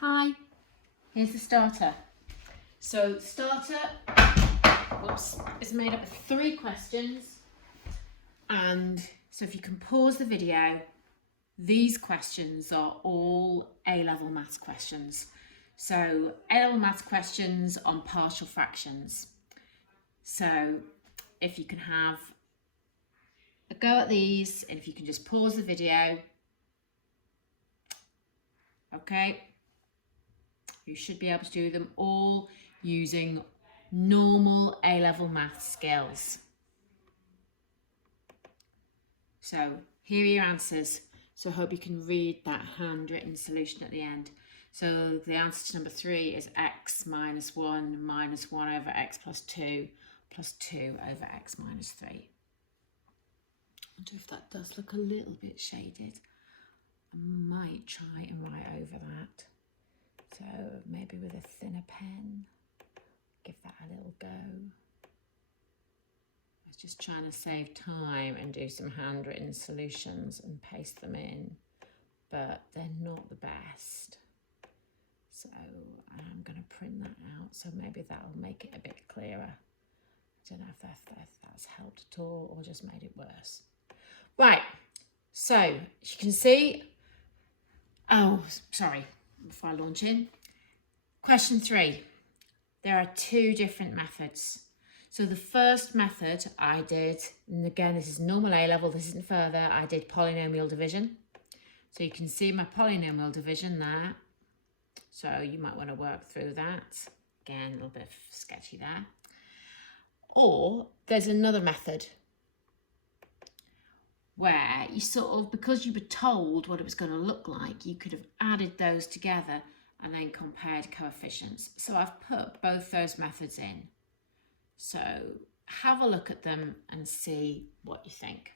Hi, here's the starter. So the starter is made up of 3 questions, and so if you can pause the video, these questions are all A-level maths questions. So A-level maths questions on partial fractions. So if you can have a go at these, and if you can just pause the video, okay, you should be able to do them all using normal A-level maths skills. So here are your answers. So I hope you can read that handwritten solution at the end. So the answer to number 3 is x minus 1 minus 1 over x plus 2 plus 2 over x minus 3. I wonder if that does look a little bit shaded. I might try and write over that. So maybe with a thinner pen, give that a little go. I was just trying to save time and do some handwritten solutions and paste them in, but they're not the best. So I'm going to print that out, so maybe that'll make it a bit clearer. I don't know if that's helped at all or just made it worse. Right, so as you can see, before I launch in. Question 3, there are 2 different methods. So the first method I did, and again, this is normal A-level, this isn't further, I did polynomial division. So you can see my polynomial division there. So you might want to work through that. Again, a little bit sketchy there. Or there's another method where you sort of, because you were told what it was going to look like, you could have added those together and then compared coefficients. So I've put both those methods in. So have a look at them and see what you think.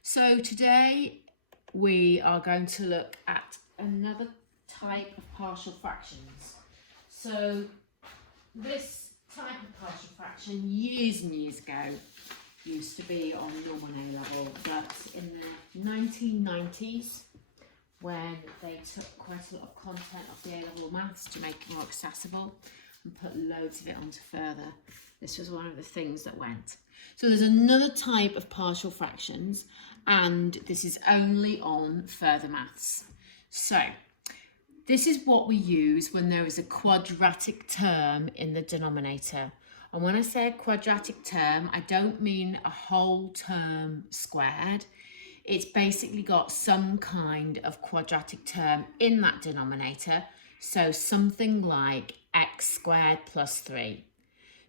So today we are going to look at another type of partial fractions. So this type of partial fraction years and years ago used to be on normal A-level, but in the 1990s, when they took quite a lot of content of the A-level maths to make it more accessible and put loads of it onto further, this was one of the things that went. So there's another type of partial fractions, and this is only on further maths. So this is what we use when there is a quadratic term in the denominator. And when I say a quadratic term, I don't mean a whole term squared. It's basically got some kind of quadratic term in that denominator. So something like x squared plus 3.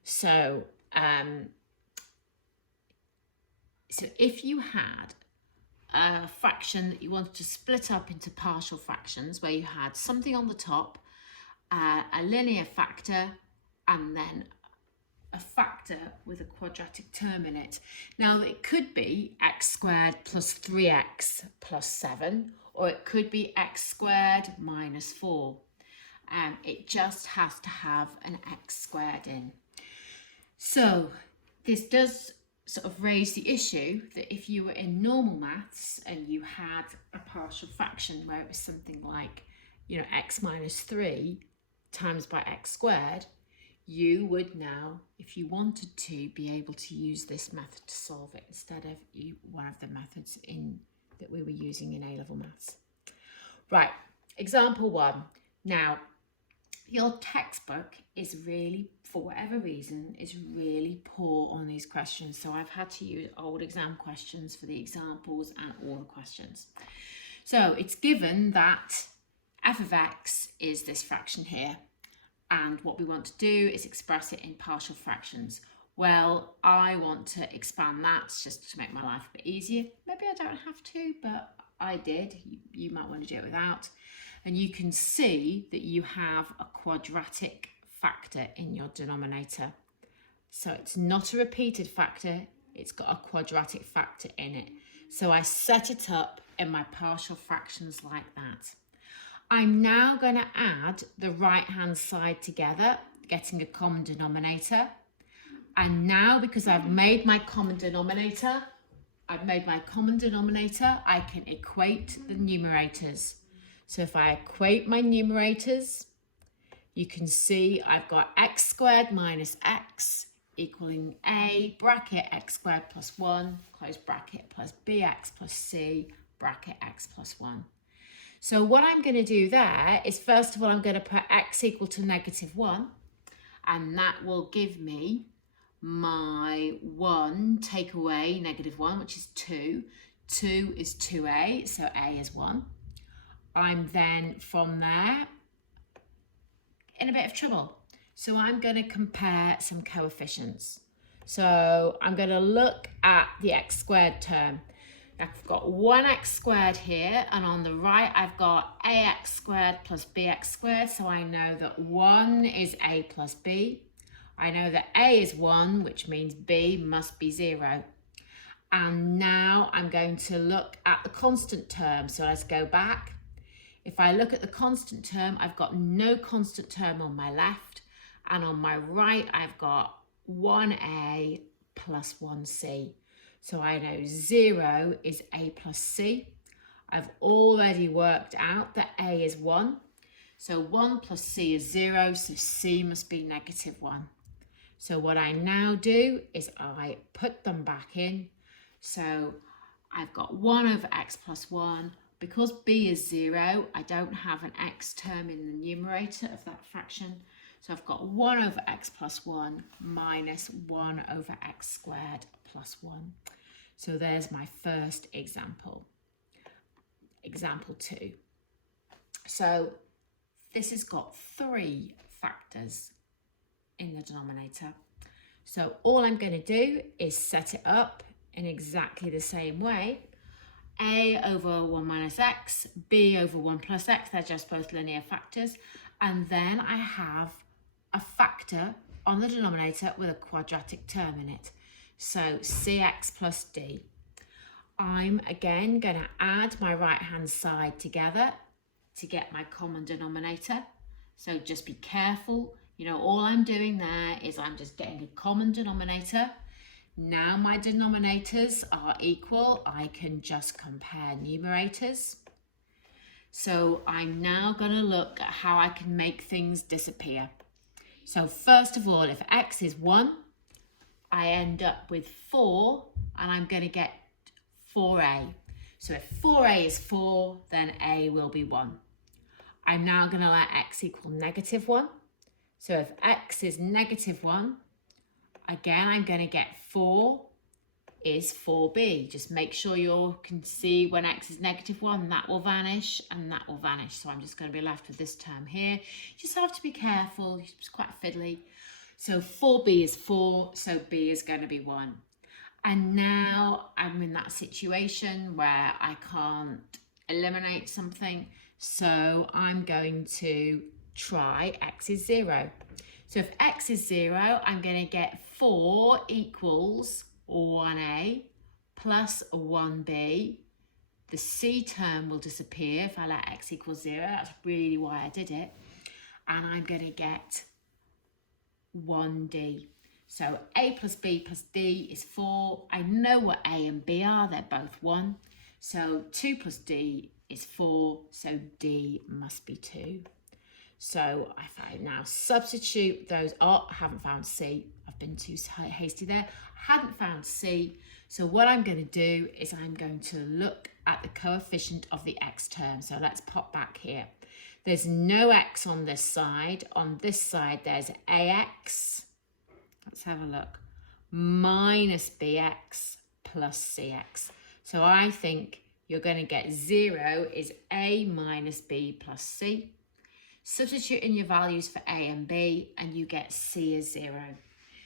So if you had a fraction that you wanted to split up into partial fractions, where you had something on the top, a linear factor, and then a factor with a quadratic term in it. Now it could be x squared plus 3x plus 7, or it could be x squared minus 4. It just has to have an x squared in. So this does sort of raise the issue that if you were in normal maths and you had a partial fraction where it was something like, x minus 3 times by x squared, you would now, if you wanted to, be able to use this method to solve it instead of one of the methods that we were using in A-level maths. Right, example 1. Now, your textbook is really, for whatever reason, is really poor on these questions. So I've had to use old exam questions for the examples and all the questions. So it's given that f of x is this fraction here. And what we want to do is express it in partial fractions. Well, I want to expand that just to make my life a bit easier. Maybe I don't have to, but I did. You might want to do it without. And you can see that you have a quadratic factor in your denominator. So it's not a repeated factor, it's got a quadratic factor in it. So I set it up in my partial fractions like that. I'm now going to add the right-hand side together, getting a common denominator. And now, because I've made my common denominator, I can equate the numerators. So if I equate my numerators, you can see I've got x squared minus x equaling a bracket x squared plus 1, close bracket, plus bx plus c bracket x plus 1. So what I'm going to do there is, first of all, I'm going to put x equal to -1, and that will give me my 1 take away -1, which is 2. 2 is 2a, so a is 1. I'm then, from there, in a bit of trouble. So I'm going to compare some coefficients. So I'm going to look at the x squared term. I've got 1x squared here, and on the right I've got ax squared plus bx squared. So I know that 1 is a plus b. I know that a is 1, which means b must be 0. And now I'm going to look at the constant term. So let's go back. If I look at the constant term, I've got no constant term on my left, and on my right I've got 1a plus 1c. So I know 0 is a plus c. I've already worked out that a is 1. So 1 plus c is 0, so c must be -1. So what I now do is I put them back in. So I've got 1 over x plus 1. Because b is 0, I don't have an x term in the numerator of that fraction. So I've got 1 over x plus 1 minus 1 over x squared plus 1. So there's my first example. Example 2. So this has got 3 factors in the denominator. So all I'm going to do is set it up in exactly the same way. A over 1 minus x, b over 1 plus x, they're just both linear factors. And then I have a factor on the denominator with a quadratic term in it. So cx plus d. I'm again going to add my right hand side together to get my common denominator. So just be careful. You know, all I'm doing there is I'm just getting a common denominator. Now my denominators are equal. I can just compare numerators. So I'm now going to look at how I can make things disappear. So first of all, if x is 1, I end up with 4, and I'm going to get 4a. So if 4a is 4, then a will be 1. I'm now going to let x equal -1. So if x is -1, again, I'm going to get 4 is 4b. Just make sure you can see when x is -1, that will vanish and that will vanish. So I'm just going to be left with this term here. You just have to be careful. It's quite fiddly. So 4b is 4, so b is going to be 1. And now I'm in that situation where I can't eliminate something. So I'm going to try x is 0. So if x is 0, I'm going to get 4 equals 1a plus 1b. The c term will disappear if I let x equal 0. That's really why I did it. And I'm going to get 1d. So a plus b plus d is 4. I know what a and b are. They're both 1. So 2 plus d is 4. So d must be 2. So if I now substitute those, I haven't found C. I've been too hasty there. I hadn't found C. So what I'm going to do is I'm going to look at the coefficient of the x term. So let's pop back here. There's no x on this side. On this side, there's ax. Let's have a look. Minus bx plus cx. So I think you're going to get 0 is a minus b plus c. Substitute in your values for a and b, and you get c is 0.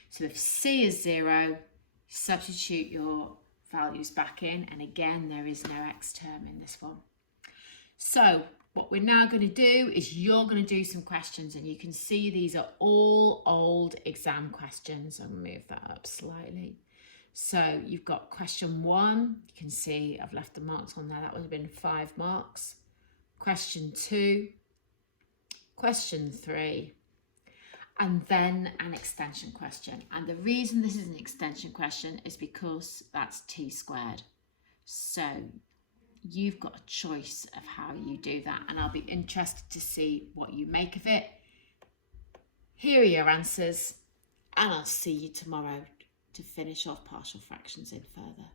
So if c is 0, substitute your values back in, and again, there is no x term in this one. So what we're now going to do is you're going to do some questions, and you can see these are all old exam questions. I'll move that up slightly. So you've got question 1. You can see I've left the marks on there. That would have been 5 marks. Question 2. Question 3, and then an extension question. And the reason this is an extension question is because that's t squared. So you've got a choice of how you do that, and I'll be interested to see what you make of it. Here are your answers, and I'll see you tomorrow to finish off partial fractions in further.